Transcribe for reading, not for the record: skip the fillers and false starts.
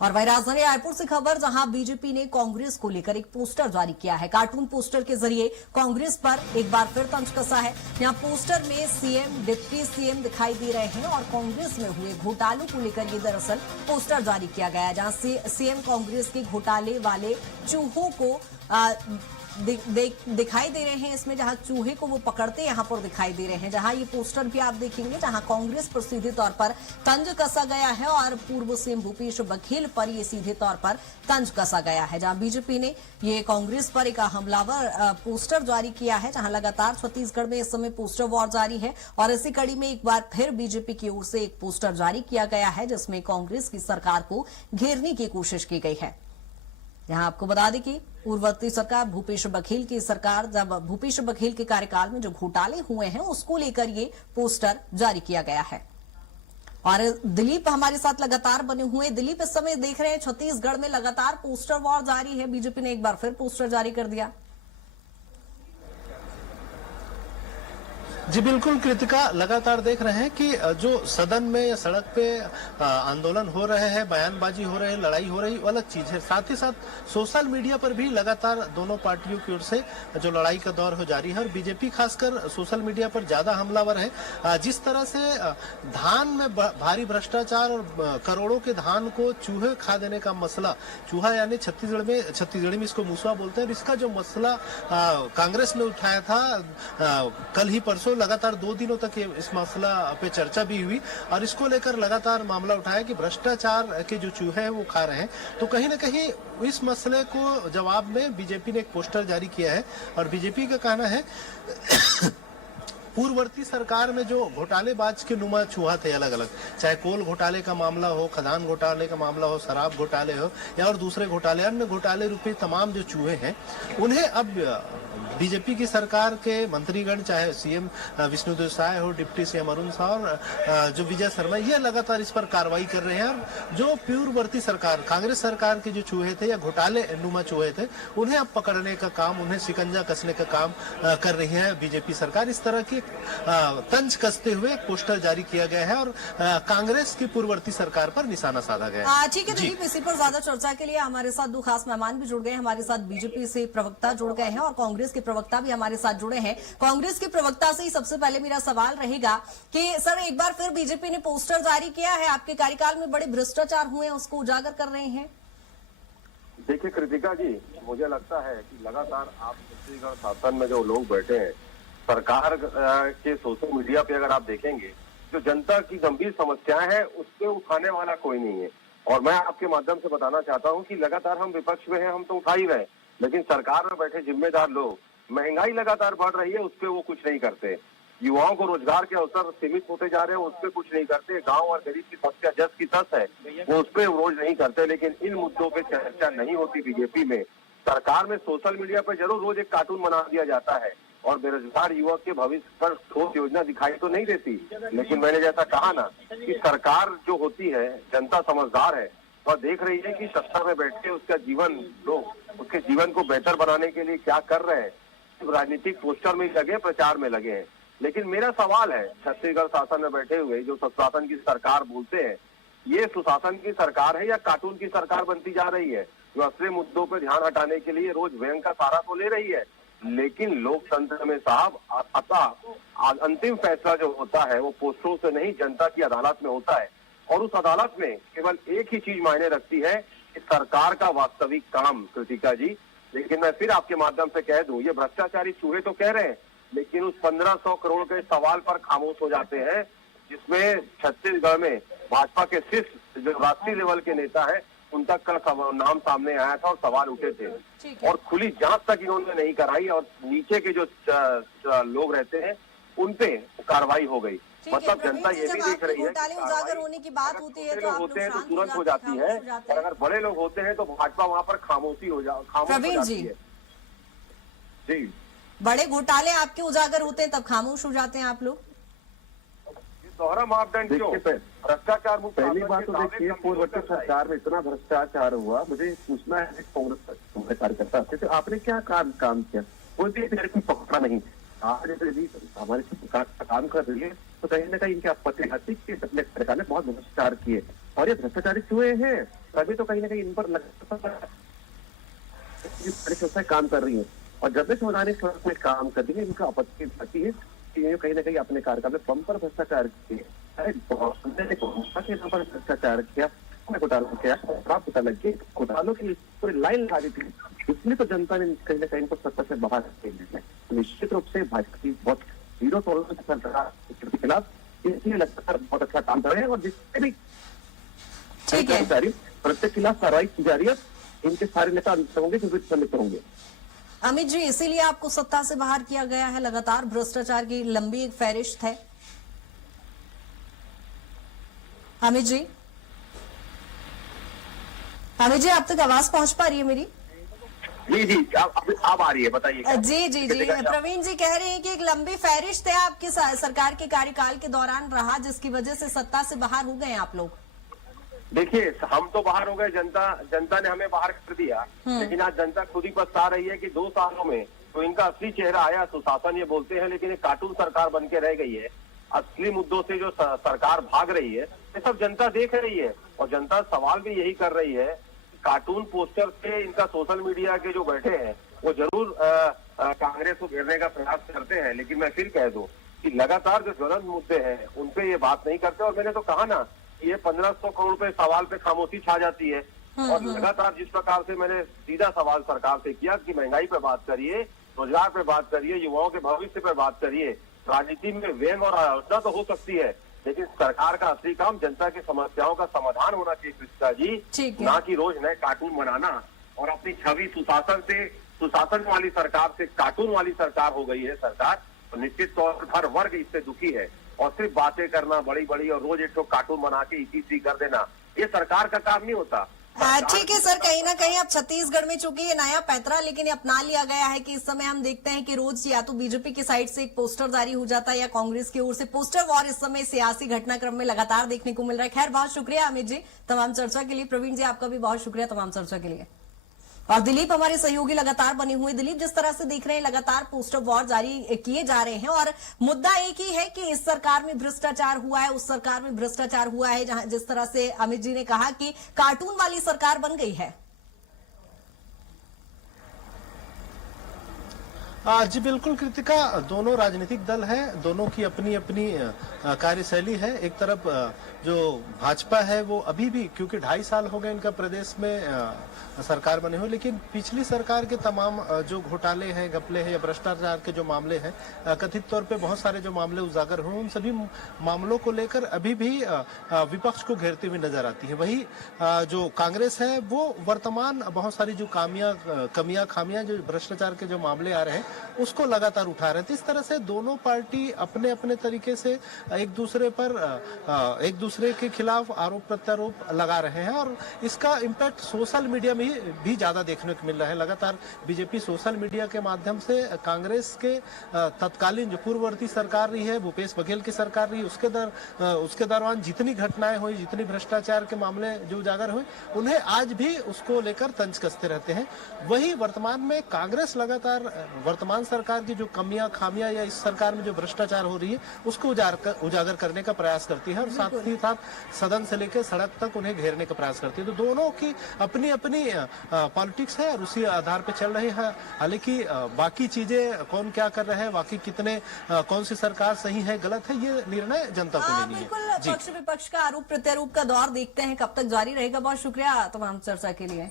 और वही राजधानी रायपुर से खबर, जहां बीजेपी ने कांग्रेस को लेकर एक पोस्टर जारी किया है। कार्टून पोस्टर के जरिए कांग्रेस पर एक बार फिर तंज कसा है। यहां पोस्टर में सीएम, डिप्टी सीएम दिखाई दे रहे हैं और कांग्रेस में हुए घोटालों को लेकर ये दरअसल पोस्टर जारी किया गया है, जहां सीएम कांग्रेस के घोटाले वाले चूहों को दिखाई दे रहे हैं। इसमें जहां चूहे को वो पकड़ते यहां पर दिखाई दे रहे हैं, जहां ये पोस्टर भी आप देखेंगे, जहां कांग्रेस पर सीधे तौर पर तंज कसा गया है और पूर्व सीएम भूपेश बघेल पर ये सीधे तौर पर तंज कसा गया है। जहां बीजेपी ने ये कांग्रेस पर एक हमलावर पोस्टर जारी किया है, जहां लगातार छत्तीसगढ़ में इस समय पोस्टर वॉर जारी है और इसी कड़ी में एक बार फिर बीजेपी की ओर से एक पोस्टर जारी किया गया है, जिसमें कांग्रेस की सरकार को घेरने की कोशिश की गई है। यहां आपको बता दें कि पूर्ववर्ती सरकार भूपेश बघेल की सरकार, जब भूपेश बघेल के कार्यकाल में जो घोटाले हुए हैं उसको लेकर ये पोस्टर जारी किया गया है। और दिलीप हमारे साथ लगातार बने हुए। दिलीप, इस समय देख रहे हैं छत्तीसगढ़ में लगातार पोस्टर वॉर जारी है, बीजेपी ने एक बार फिर पोस्टर जारी कर दिया। जी बिल्कुल कृतिका, लगातार देख रहे हैं कि जो सदन में या सड़क पे आंदोलन हो रहे हैं, बयानबाजी हो रहे हैं, लड़ाई हो रही, अलग चीज है। साथ ही साथ सोशल मीडिया पर भी लगातार दोनों पार्टियों की ओर से जो लड़ाई का दौर हो जारी है और बीजेपी खासकर सोशल मीडिया पर ज्यादा हमलावर है। जिस तरह से धान में भारी भ्रष्टाचार और करोड़ों के धान को चूहे खा देने का मसला, चूहा यानी छत्तीसगढ़ी में इसको मूसवा बोलते हैं, इसका जो मसला कांग्रेस ने उठाया था कल ही परसों, लगातार 2 दिनों तक इस मसला पे चर्चा भी हुई और इसको लेकर लगातार मामला उठाया कि भ्रष्टाचार के जो चूहे हैं वो खा रहे हैं। तो कहीं ना कहीं इस मसले को जवाब में बीजेपी ने एक पोस्टर जारी किया है और बीजेपी का कहना है पूर्ववर्ती सरकार में जो घोटालेबाज के नुमा चूहा थे अलग अलग, चाहे कोल घोटाले का मामला हो, खदान घोटाले का मामला हो, शराब घोटाले हो या और दूसरे घोटाले, अन्य घोटाले रूपी तमाम जो चूहे हैं, उन्हें अब बीजेपी की सरकार के मंत्रीगण, चाहे सीएम विष्णुदेव साय हो, डिप्टी सीएम अरुण साह और जो विजय शर्मा, ये लगातार इस पर कार्रवाई कर रहे हैं। और जो पूर्ववर्ती सरकार, कांग्रेस सरकार के जो चूहे थे या घोटाले नुमा चूहे थे, उन्हें अब पकड़ने का काम, उन्हें शिकंजा कसने का काम कर रही है बीजेपी सरकार। इस तरह की तंज कसते हुए पोस्टर जारी किया गया है और कांग्रेस की पूर्ववर्ती सरकार पर निशाना साधा गया है। ठीक है दिलीप, इसी पर ज्यादा चर्चा के लिए हमारे साथ 2 खास मेहमान भी जुड़ गए हैं। हमारे साथ बीजेपी से प्रवक्ता जुड़ गए हैं और कांग्रेस के प्रवक्ता भी हमारे साथ जुड़े हैं। कांग्रेस के प्रवक्ता से ही सबसे पहले मेरा सवाल रहेगा कि सर, एक बार फिर बीजेपी ने पोस्टर जारी किया है, आपके कार्यकाल में बड़े भ्रष्टाचार हुए हैं, उसको उजागर कर रहे हैं। देखिए कृतिका जी, मुझे लगता है कि लगातार आप छत्तीसगढ़ शासन में जो लोग बैठे हैं, सरकार के सोशल मीडिया पे अगर आप देखेंगे, जो जनता की गंभीर समस्याएं हैं उसको उठाने वाला कोई नहीं है। और मैं आपके माध्यम से बताना चाहता हूं कि लगातार हम विपक्ष में हैं, हम तो उठा ही रहे, लेकिन सरकार में बैठे जिम्मेदार लोग, महंगाई लगातार बढ़ रही है, उस पर वो कुछ नहीं करते। युवाओं को रोजगार के अवसर सीमित होते जा रहे हैं, उस पर कुछ नहीं करते। गांव और गरीब की समस्या जस की तस है, वो उस पर रोज नहीं करते। लेकिन इन मुद्दों पे चर्चा नहीं होती बीजेपी में। सरकार में सोशल मीडिया पर जरूर रोज एक कार्टून बना दिया जाता है और बेरोजगार युवक के भविष्य पर ठोस योजना दिखाई तो नहीं देती। लेकिन मैंने जैसा कहा ना कि सरकार जो होती है, जनता समझदार है, वह देख रही है कि सत्ता में बैठ के उसका जीवन, लोग उसके जीवन को बेहतर बनाने के लिए क्या कर रहे हैं। राजनीतिक पोस्टर में लगे, प्रचार में लगे हैं। लेकिन मेरा सवाल है, छत्तीसगढ़ शासन में बैठे हुए जो सुशासन की सरकार बोलते हैं, ये सुशासन की सरकार है या कार्टून की सरकार बनती जा रही है, जो असली मुद्दों पर ध्यान हटाने के लिए रोज व्यंग का सहारा तो ले रही है, लेकिन लोकतंत्र में साहब अंतिम फैसला जो होता है वो पोस्टरों से नहीं, जनता की अदालत में होता है। और उस अदालत में केवल एक ही चीज मायने रखती है कि सरकार का वास्तविक काम, कृतिका जी। लेकिन मैं फिर आपके माध्यम से कह दूं, ये भ्रष्टाचारी चूहे तो कह रहे हैं, लेकिन उस 1500 करोड़ के सवाल पर खामोश हो जाते हैं, जिसमें छत्तीसगढ़ में भाजपा के शीर्ष जो राष्ट्रीय लेवल के नेता है, उन तक का नाम सामने आया था और सवाल उठे थे, और खुली जांच तक इन्होंने नहीं कराई और नीचे के जो लोग रहते हैं उन पे कार्रवाई हो गई। मतलब जनता ये भी देख रही है कि उजागर होने की बात होती है तो होते हैं तो तुरंत हो जाती है, और अगर बड़े लोग होते हैं तो भाजपा वहाँ पर खामोशी हो जाती है। जी, बड़े घोटाले आपके उजागर होते हैं तब खामोश हो जाते हैं आप लोग। दोहरा मापदंड क्यों? भ्रष्टाचार मुक्त। पहली बात तो देखिए, पूर्ववर्ती सरकार में इतना भ्रष्टाचार हुआ, मुझे पूछना है कांग्रेस कार्यकर्ता से, तो आपने क्या काम किया? कोई भी मेरे को पकड़ा नहीं। आज यदि हमारी सरकार काम कर रही है तो कहीं ना कहीं इनकी आपत्ति आती है कि अपने सरकार ने बहुत भ्रष्टाचार किए। और ये भ्रष्टाचारी चूहे हैं, तभी तो कहीं ना कहीं इन पर संस्थाएं काम कर रही है। और जब भी संवैधानिक संस्थाएं काम कर रही है, इनका आपत्ति आती है कि ये कहीं ना कहीं अपने कार्यकाल में पंप पर भ्रष्टाचार किए, भ्रष्टाचार किया, घोटाला किया, पता लग गया, घोटालों की पूरी लाइन लगा दी थी, इसलिए तो जनता ने कहीं ना कहीं इनको सत्ता से बाहर किया। निश्चित रूप से भाजपा की बहुत जीरो टॉलरेंस सरकार के खिलाफ इसलिए लगातार बहुत अच्छा काम कर रहे हैं। और जिससे भी ठीक है, प्रत्येक खिलाफ कार्रवाई की जा रही है, इनके सारे नेता अंत होंगे जो सम्मिलित होंगे। अमित जी, इसीलिए आपको सत्ता से बाहर किया गया है, लगातार भ्रष्टाचार की लंबी एक फहरिस्त है। अमित जी, आप तक आवाज पहुंच पा रही है मेरी? जी जी, अब आ रही है, बताइए। जी प्रवीण जी कह रहे हैं कि एक लंबी फहरिस्त है आपकी सरकार के कार्यकाल के दौरान रहा, जिसकी वजह से सत्ता से बाहर हो गए आप लोग। देखिए, हम तो बाहर हो गए, जनता ने हमें बाहर कर दिया, लेकिन आज जनता खुद ही पछता रही है कि 2 सालों में तो इनका असली चेहरा आया। सुशासन ये बोलते हैं, लेकिन एक कार्टून सरकार बन के रह गई है। असली मुद्दों से जो सरकार भाग रही है, ये सब जनता देख रही है। और जनता सवाल भी यही कर रही है, कार्टून पोस्टर से इनका सोशल मीडिया के जो बैठे हैं वो जरूर कांग्रेस को घेरने का प्रयास करते हैं, लेकिन मैं फिर कह दूं कि लगातार जो ज्वलंत मुद्दे हैं उन पे ये बात नहीं करते। और मैंने तो कहा ना, ये 1500 करोड़ रुपए सवाल पे खामोशी छा जाती है। और लगातार जिस प्रकार से मैंने सीधा सवाल सरकार से किया कि महंगाई पे बात करिए, रोजगार पे बात करिए, युवाओं के भविष्य पे बात करिए। राजनीति में व्यंग और आलोचना तो हो सकती है, लेकिन सरकार का असली काम जनता की समस्याओं का समाधान होना चाहिए कृष्णा जी, ना कि रोज नए कार्टून बनाना। और अपनी छवि सुशासन वाली सरकार से कार्टून वाली सरकार हो गई है सरकार। तो निश्चित तौर पर हर वर्ग इससे दुखी है। और सिर्फ बातें करना बड़ी बड़ी और रोज एक तो कार्टून बना के इसी कर देना, ये सरकार का काम नहीं होता। ठीक है सर, कहीं ना कहीं अब छत्तीसगढ़ में चूंकि ये नया पैतरा लेकिन ये अपना लिया गया है कि इस समय हम देखते हैं कि रोज या तो बीजेपी की साइड से एक पोस्टर जारी हो जाता है या कांग्रेस की ओर से पोस्टर वॉर इस समय सियासी घटनाक्रम में लगातार देखने को मिल रहा है। खैर, बहुत शुक्रिया अमित जी तमाम चर्चा के लिए। प्रवीण जी, आपका भी बहुत शुक्रिया तमाम चर्चा के लिए। और दिलीप हमारे सहयोगी लगातार बने हुए। दिलीप, जिस तरह से देख रहे हैं लगातार पोस्टर वॉर जारी किए जा रहे हैं और मुद्दा एक ही है कि इस सरकार में भ्रष्टाचार हुआ है, उस सरकार में भ्रष्टाचार हुआ है, जहां जिस तरह से अमित जी ने कहा कि कार्टून वाली सरकार बन गई है। जी बिल्कुल कृतिका, दोनों राजनीतिक दल हैं, दोनों की अपनी अपनी कार्यशैली है। एक तरफ जो भाजपा है वो अभी भी, क्योंकि 2.5 साल हो गए इनका प्रदेश में सरकार बने हुए, लेकिन पिछली सरकार के तमाम जो घोटाले हैं, घपले हैं या भ्रष्टाचार के जो मामले हैं, कथित तौर पे बहुत सारे जो मामले उजागर हुए, उन सभी मामलों को लेकर अभी भी विपक्ष को घेरती हुई नजर आती है। वही जो कांग्रेस है वो वर्तमान बहुत सारी जो कमियां खामियां जो भ्रष्टाचार के जो मामले आ रहे हैं उसको लगातार उठा रहे थे। इस तरह से दोनों पार्टी अपने अपने तरीके से एक दूसरे के खिलाफ आरोप प्रत्यारोप लगा रहे हैं और इसका इम्पैक्ट सोशल मीडिया में भी ज्यादा देखने को मिल रहा है। लगातार बीजेपी सोशल मीडिया के माध्यम से कांग्रेस के तत्कालीन जो पूर्ववर्ती सरकार रही है, भूपेश बघेल की सरकार रही, उसके दौरान जितनी घटनाएं हुई, जितनी भ्रष्टाचार के मामले जो उजागर हुए, उन्हें आज भी उसको लेकर तंज कसते रहते हैं। वही वर्तमान में कांग्रेस लगातार वर्तमान सरकार की जो कमियां खामियां या इस सरकार में जो भ्रष्टाचार हो रही है उसको उजागर करने का प्रयास करती है और साथ ही साथ सदन से लेकर सड़क तक उन्हें घेरने का प्रयास करती है। तो दोनों की अपनी अपनी पॉलिटिक्स है और उसी आधार पर चल रही है। हालांकि बाकी चीजें कौन क्या कर रहे हैं, बाकी कितने कौन सी सरकार सही है गलत है, ये निर्णय जनता को लेनी है। बिल्कुल, पक्ष विपक्ष का आरोप प्रत्यारोप का दौर देखते हैं कब तक जारी रहेगा। बहुत शुक्रिया तमाम चर्चा के लिए।